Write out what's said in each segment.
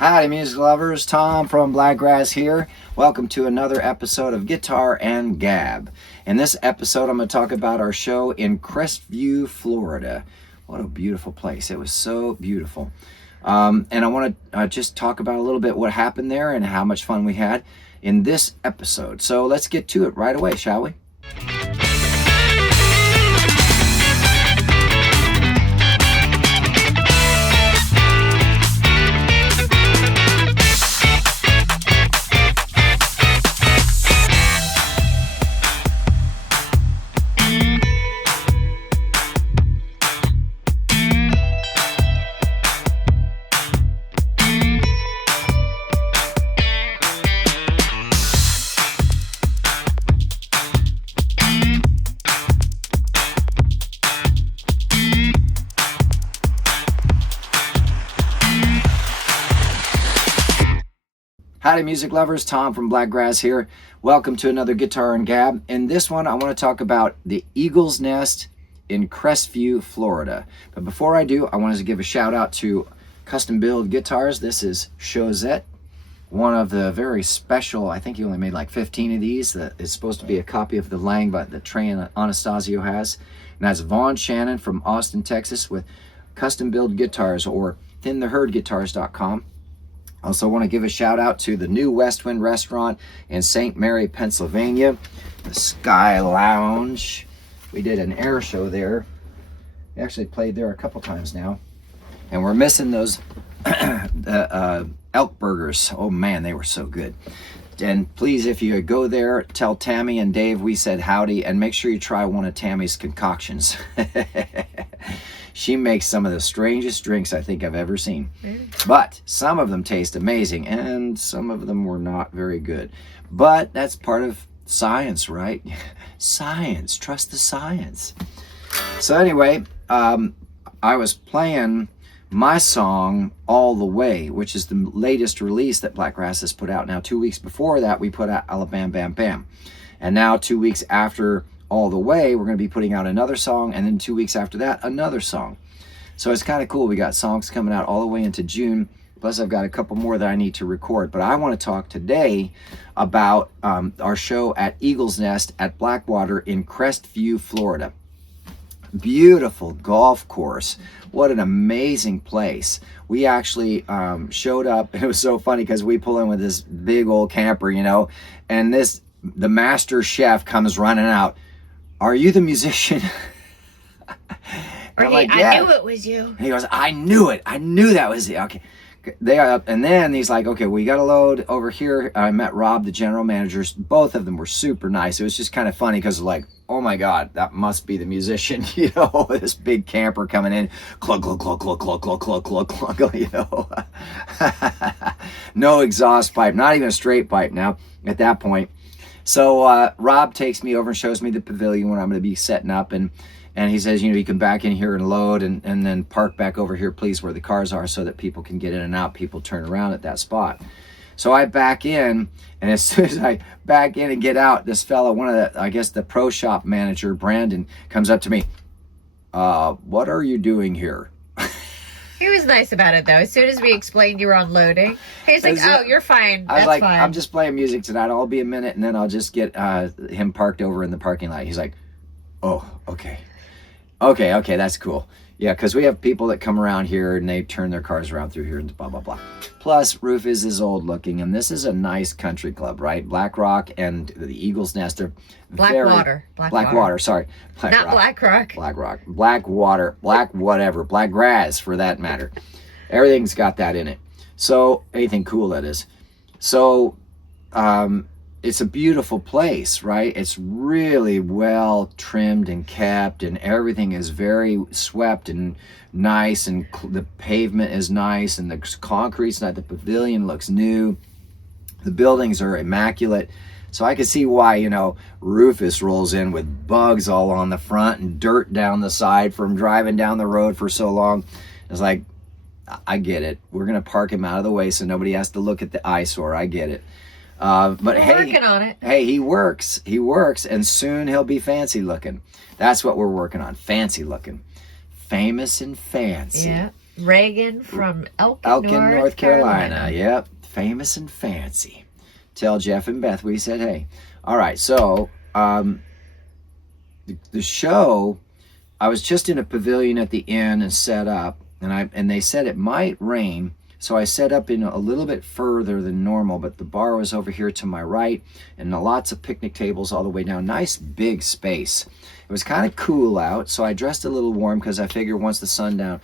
Howdy, music lovers. Tom from Blakgraz here. Welcome to another episode of Guitar N Gab. In this episode, I'm going to talk about our show in Crestview, Florida. What a beautiful place. It was so beautiful. And I want to just talk about a little bit what happened there and how much fun we had in this episode. So let's get to it right away, shall we? Howdy, music lovers. Tom from Blakgraz here. Welcome to another Guitar N Gab. In this one, I want to talk about the Eagle's Nest in Crestview, Florida. But before I do, I wanted to give a shout out to Custom Build Guitars. This is Chosette, one of the very special, I think he only made like 15 of these. That is supposed to be a copy of the Lang, but the Trey Anastasio has. And that's Vaughn Shannon from Austin, Texas with Custom Build Guitars or thintheherdguitars.com. Also want to give a shout out to the New West Wind Restaurant in St. Mary, Pennsylvania, the Sky Lounge. We did an air show there. We actually played there a couple times now. And we're missing those elk burgers. Oh man, they were so good. And please, if you go there, tell Tammy and Dave we said howdy, and make sure you try one of Tammy's concoctions. She makes some of the strangest drinks I think I've ever seen. But some of them taste amazing, and some of them were not very good. But that's part of science, right? Science. Trust the science. So anyway, I was playing my song All the Way, which is the latest release that Blakgraz has put out. Now, 2 weeks before that, we put out Alabama Bam Bam. And now 2 weeks after All the Way, we're going to be putting out another song, and then 2 weeks after that, another song. So it's kind of cool. We got songs coming out all the way into June, plus I've got a couple more that I need to record. But I want to talk today about our show at Eagle's Nest at Blackwater in Crestview, Florida. Beautiful golf course. What an amazing place. We actually showed up. It was so funny because we pull in with this big old camper, you know, and the master chef comes running out. Are you the musician? I'm like, yeah. I knew it was you. And he goes, I knew it. I knew that was it. Okay. They are up, and then he's like, okay, we got a load over here. I met Rob, the general managers. Both of them were super nice. It was just kind of funny because like, oh my God, that must be the musician, you know, this big camper coming in, cluck, cluck, cluck, cluck, cluck, cluck, cluck, cluck, cluck, you know. No exhaust pipe, not even a straight pipe now at that point. So Rob takes me over and shows me the pavilion where I'm going to be setting up, and he says, you know, you can back in here and load and then park back over here, please, where the cars are so that people can get in and out. People turn around at that spot. So I back in, and as soon as I back in and get out, this fella, one of the, I guess the pro shop manager, Brandon, comes up to me. What are you doing here? He was nice about it, though. As soon as we explained you were unloading, he's like, oh, you're fine. I was That's like, fine. I'm just playing music tonight. I'll be a minute, and then I'll just get him parked over in the parking lot. He's like, oh, okay. Okay, that's cool. Yeah, because we have people that come around here and they turn their cars around through here and blah, blah, blah. Plus, Rufus is old looking, and this is a nice country club, right? Black Rock and the Eagle's Nest are Blackwater. Blackwater, sorry. Not Black Rock. Black Rock. Blackwater. Black whatever. Blakgraz, for that matter. Everything's got that in it. So, anything cool, that is. So, it's a beautiful place, right? It's really well trimmed and kept, and everything is very swept and nice, and the pavement is nice, and the concrete's not, the pavilion looks new. The buildings are immaculate. So I could see why, you know, Rufus rolls in with bugs all on the front and dirt down the side from driving down the road for so long. It's like, I get it. We're going to park him out of the way so nobody has to look at the eyesore. I get it. But we're hey, working on it. Hey, he works, and soon he'll be fancy looking. That's what we're working on, fancy looking. Famous and fancy. Yeah. Reagan from Elkin, North Carolina. Carolina. Yep. Famous and fancy. Tell Jeff and Beth we said hey. All right. So the show, I was just in a pavilion at the inn and set up, and they said it might rain. So I set up in a little bit further than normal, but the bar was over here to my right, and lots of picnic tables all the way down. Nice big space. It was kind of cool out, so I dressed a little warm because I figured once the sundown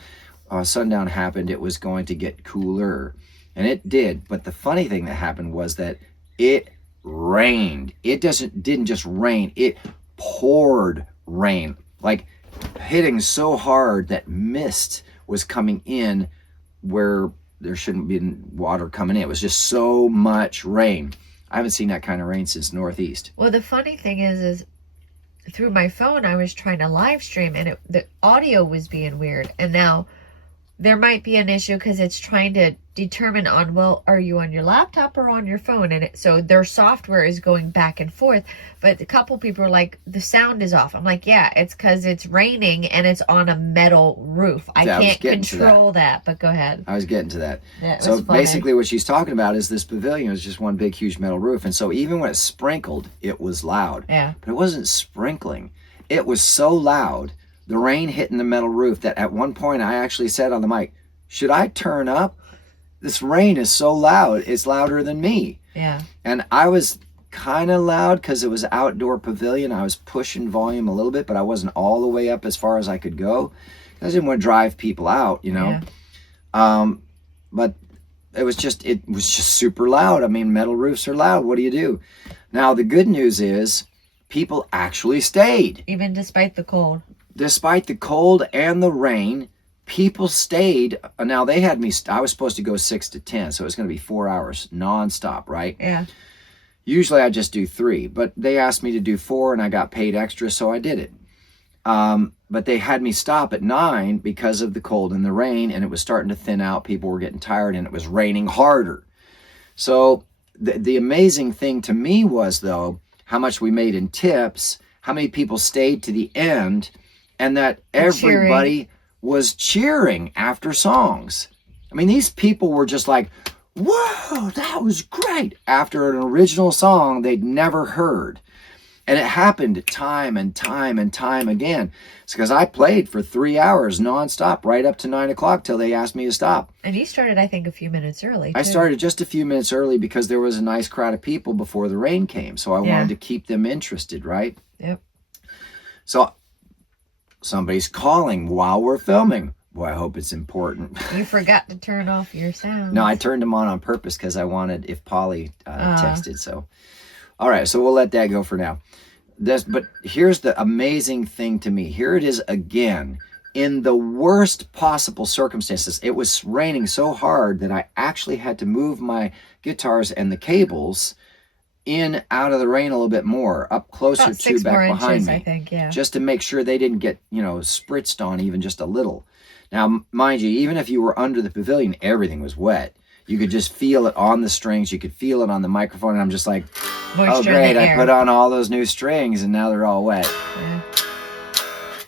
happened, it was going to get cooler. And it did. But the funny thing that happened was that it rained. It didn't just rain, it poured rain. Like hitting so hard that mist was coming in where there shouldn't be water coming in. It was just so much rain. I haven't seen that kind of rain since Northeast. Well, the funny thing is through my phone, I was trying to live stream, and the audio was being weird. And now there might be an issue because it's trying to determine on, well, are you on your laptop or on your phone? And so their software is going back and forth. But a couple people are like, the sound is off. I'm like, yeah, it's because it's raining and it's on a metal roof. I can't control that. But go ahead. I was getting to that. So basically what she's talking about is this pavilion is just one big, huge metal roof. And so even when it sprinkled, it was loud. Yeah. But it wasn't sprinkling. It was so loud, the rain hitting the metal roof, that at one point I actually said on the mic, should I turn up? This rain is so loud, it's louder than me. Yeah. And I was kind of loud because it was outdoor pavilion. I was pushing volume a little bit, but I wasn't all the way up as far as I could go. I didn't want to drive people out, you know. Yeah. But it was just super loud. I mean, metal roofs are loud. What do you do? Now, the good news is people actually stayed. Even despite the cold. Despite the cold and the rain, people stayed. Now, they had me, I was supposed to go 6 to 10, so it was going to be 4 hours nonstop, right? Yeah. Usually I just do 3, but they asked me to do 4 and I got paid extra, so I did it. But they had me stop at 9 because of the cold and the rain, and it was starting to thin out. People were getting tired, and it was raining harder. So the amazing thing to me was, though, how much we made in tips, how many people stayed to the end, and that everybody was cheering after songs. I mean, these people were just like, whoa, that was great, after an original song they'd never heard. And it happened time and time and time again. It's because I played for 3 hours nonstop, right up to 9 o'clock till they asked me to stop. And you started, I think, a few minutes early, too. I started just a few minutes early because there was a nice crowd of people before the rain came. So I wanted to keep them interested, right? Yep. So somebody's calling while we're filming. Boy, I hope it's important. You forgot to turn off your sound. No, I turned them on purpose because I wanted if Polly texted. So, all right, so we'll let that go for now. But here's the amazing thing to me. Here it is again. In the worst possible circumstances, it was raining so hard that I actually had to move my guitars and the cables in out of the rain a little bit more, up closer to back behind inches, me. I think, yeah. Just to make sure they didn't get, spritzed on even just a little. Now, mind you, even if you were under the pavilion, everything was wet. You could just feel it on the strings. You could feel it on the microphone. And I'm just like, oh, great. I put on all those new strings and now they're all wet.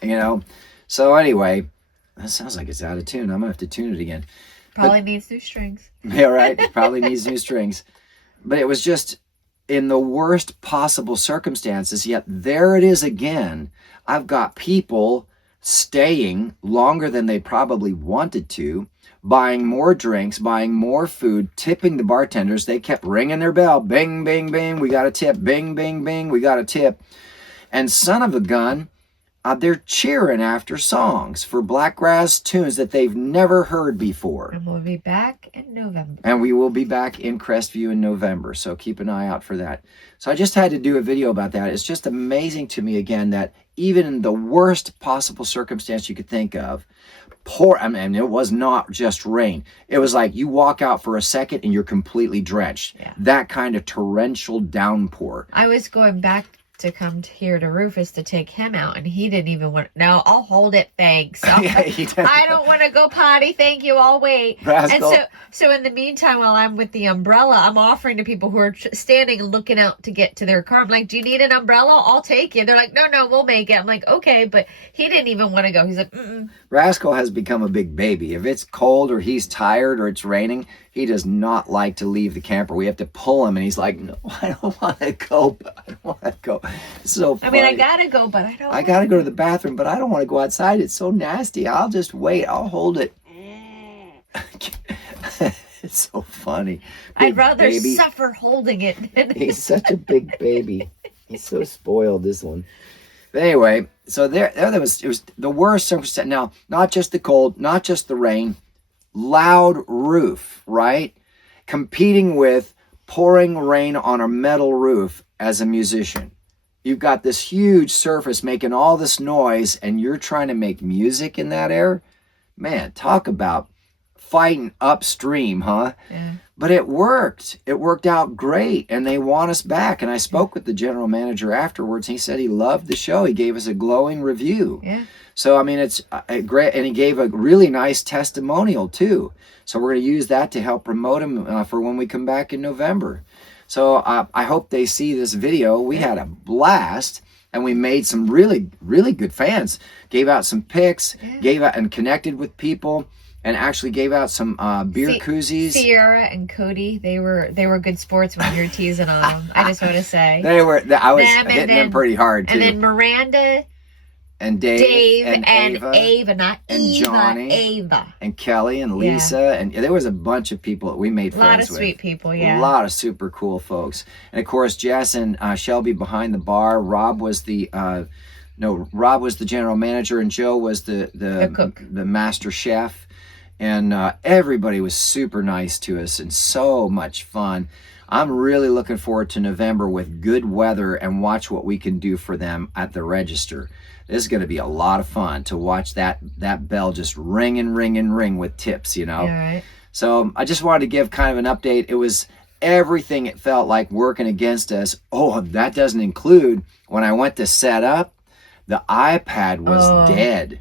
Yeah. So anyway, that sounds like it's out of tune. I'm going to have to tune it again. Probably needs new strings. Yeah, right. Probably needs new strings. But it was just in the worst possible circumstances. Yet there it is again. I've got people staying longer than they probably wanted to, buying more drinks, buying more food, tipping the bartenders. They kept ringing their bell. Bing, bing, bing. We got a tip. Bing, bing, bing. We got a tip. And son of a gun, they're cheering after songs for Blakgraz tunes that they've never heard before. And we'll be back in November. And we will be back in Crestview in November. So keep an eye out for that. So I just had to do a video about that. It's just amazing to me again that even in the worst possible circumstance you could think of, and it was not just rain. It was like you walk out for a second and you're completely drenched. Yeah. That kind of torrential downpour. I was going back to come here to Rufus to take him out, and he didn't even want. No, I'll hold it, thanks. I don't want to go potty. Thank you. I'll wait. Rascal. And so in the meantime, while I'm with the umbrella, I'm offering to people who are standing and looking out to get to their car. I'm like, "Do you need an umbrella? I'll take you." They're like, "No, we'll make it." I'm like, "Okay," but he didn't even want to go. He's like, "Mm-mm." Rascal has become a big baby. If it's cold or he's tired or it's raining, he does not like to leave the camper. We have to pull him, and he's like, "No, I don't want to go. I don't want to go." It's so funny. I mean, I gotta go, but I don't. I gotta go to the bathroom, but I don't want to go outside. It's so nasty. I'll just wait. I'll hold it. It's so funny. I'd rather suffer holding it. He's such a big baby. He's so spoiled, this one. But anyway, so it was the worst circumstance. Now, not just the cold, not just the rain, loud roof, right? Competing with pouring rain on a metal roof as a musician. You've got this huge surface making all this noise, and you're trying to make music in that air. Man, talk about fighting upstream, huh? Yeah. But it worked. It worked out great, and they want us back. And I spoke with the general manager afterwards. He said he loved the show. He gave us a glowing review. Yeah. So, I mean, it's great. And he gave a really nice testimonial, too. So we're going to use that to help promote him for when we come back in November. So I hope they see this video. We had a blast, and we made some really, really good fans. Gave out some pics, gave out and connected with people. And actually gave out some beer koozies. Sierra and Cody, they were good sports when you were teasing on them. I just want to say they were. I was hitting them pretty hard too. And then Miranda, and Dave and Ava, not and Eva, Johnny, Ava, and Kelly and Lisa, and there was a bunch of people that we made friends with. A lot of sweet people, yeah. A lot of super cool folks, and of course Jess and Shelby behind the bar. Rob was the general manager, and Joe was the cook, the master chef. And everybody was super nice to us and so much fun. I'm really looking forward to November with good weather and watch what we can do for them at the register. This is going to be a lot of fun to watch that bell just ring and ring and ring with tips, you know. Yeah, right. So I just wanted to give kind of an update. It was everything it felt like working against us. Oh, that doesn't include when I went to set up, the iPad was dead.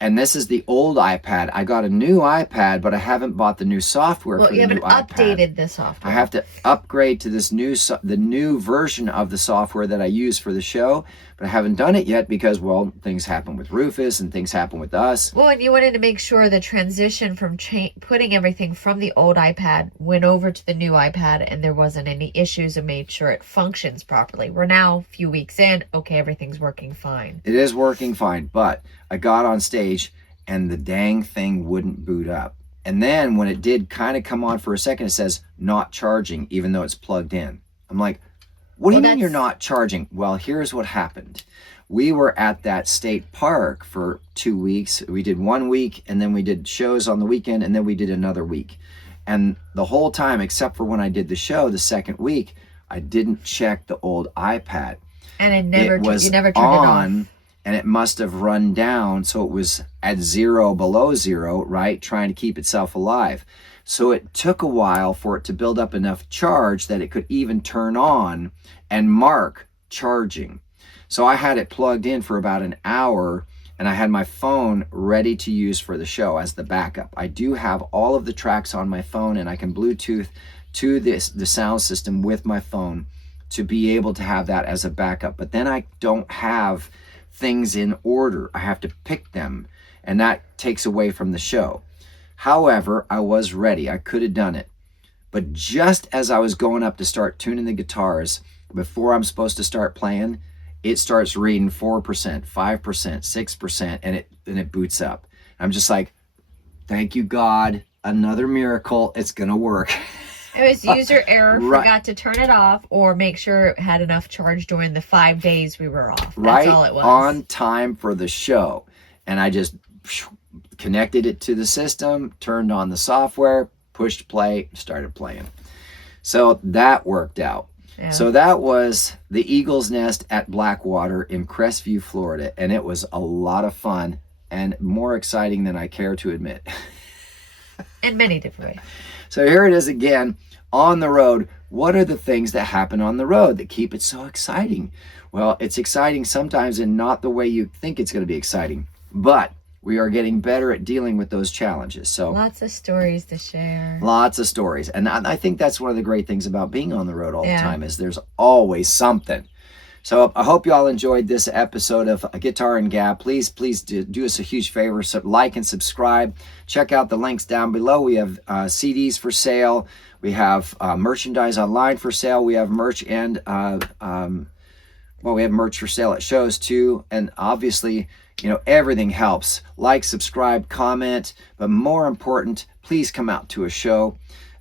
And this is the old iPad. I got a new iPad, but I haven't bought the new software for the new iPad. You haven't updated the software. I have to upgrade to this the new version of the software that I use for the show, but I haven't done it yet because, well, things happen with Rufus and things happen with us. Well, and you wanted to make sure the transition from putting everything from the old iPad went over to the new iPad and there wasn't any issues, and made sure it functions properly. We're now a few weeks in. Okay, everything's working fine. It is working fine, but I got on stage and the dang thing wouldn't boot up. And then when it did kind of come on for a second, it says not charging, even though it's plugged in. I'm like, what do you mean you're not charging? Well, here's what happened. We were at that state park for 2 weeks. We did 1 week, and then we did shows on the weekend, and then we did another week. And the whole time, except for when I did the show the second week, I didn't check the old iPad. And you never turned it on. And it must have run down, so it was at below zero, right? Trying to keep itself alive. So it took a while for it to build up enough charge that it could even turn on and mark charging. So I had it plugged in for about an hour, and I had my phone ready to use for the show as the backup. I do have all of the tracks on my phone, and I can Bluetooth to the sound system with my phone to be able to have that as a backup. But then I don't have things in order. I have to pick them, and that takes away from the show. However, I was ready. I could have done it. But just as I was going up to start tuning the guitars, before I'm supposed to start playing, it starts reading 4%, 5%, 6%, and it boots up. I'm just like, thank you, God. Another miracle. It's going to work. It was user error, forgot to turn it off, or make sure it had enough charge during the 5 days we were off. That's all it was. On time for the show. And I just connected it to the system, turned on the software, pushed play, started playing. So that worked out. Yeah. So that was the Eagle's Nest at Blackwater in Crestview, Florida. And it was a lot of fun and more exciting than I care to admit. In many different ways. So here it is again, on the road What are the things that happen on the road that keep it so exciting? Well, it's exciting sometimes in not the way you think it's going to be exciting, but we are getting better at dealing with those challenges. So lots of stories to share. Lots of stories. And I think that's one of the great things about being on the road all the Yeah. time is there's always something. So I hope you all enjoyed this episode of Guitar N Gab. Please do us a huge favor. So like and subscribe. Check out the links down below. We have CDs for sale. We have merchandise online for sale. We have merch and, we have merch for sale at shows too. And obviously, everything helps. Like, subscribe, comment. But more important, please come out to a show.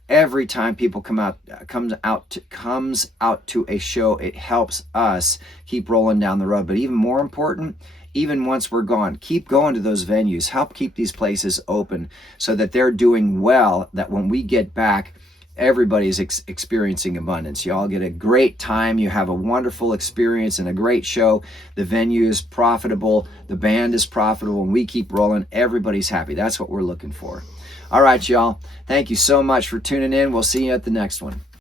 Every time people comes out to a show, it helps us keep rolling down the road. But even more important, even once we're gone, keep going to those venues. Help keep these places open so that they're doing well, that when we get back, everybody's experiencing abundance. You all get a great time. You have a wonderful experience and a great show. The venue is profitable. The band is profitable. And we keep rolling. Everybody's happy. That's what we're looking for. All right, y'all. Thank you so much for tuning in. We'll see you at the next one.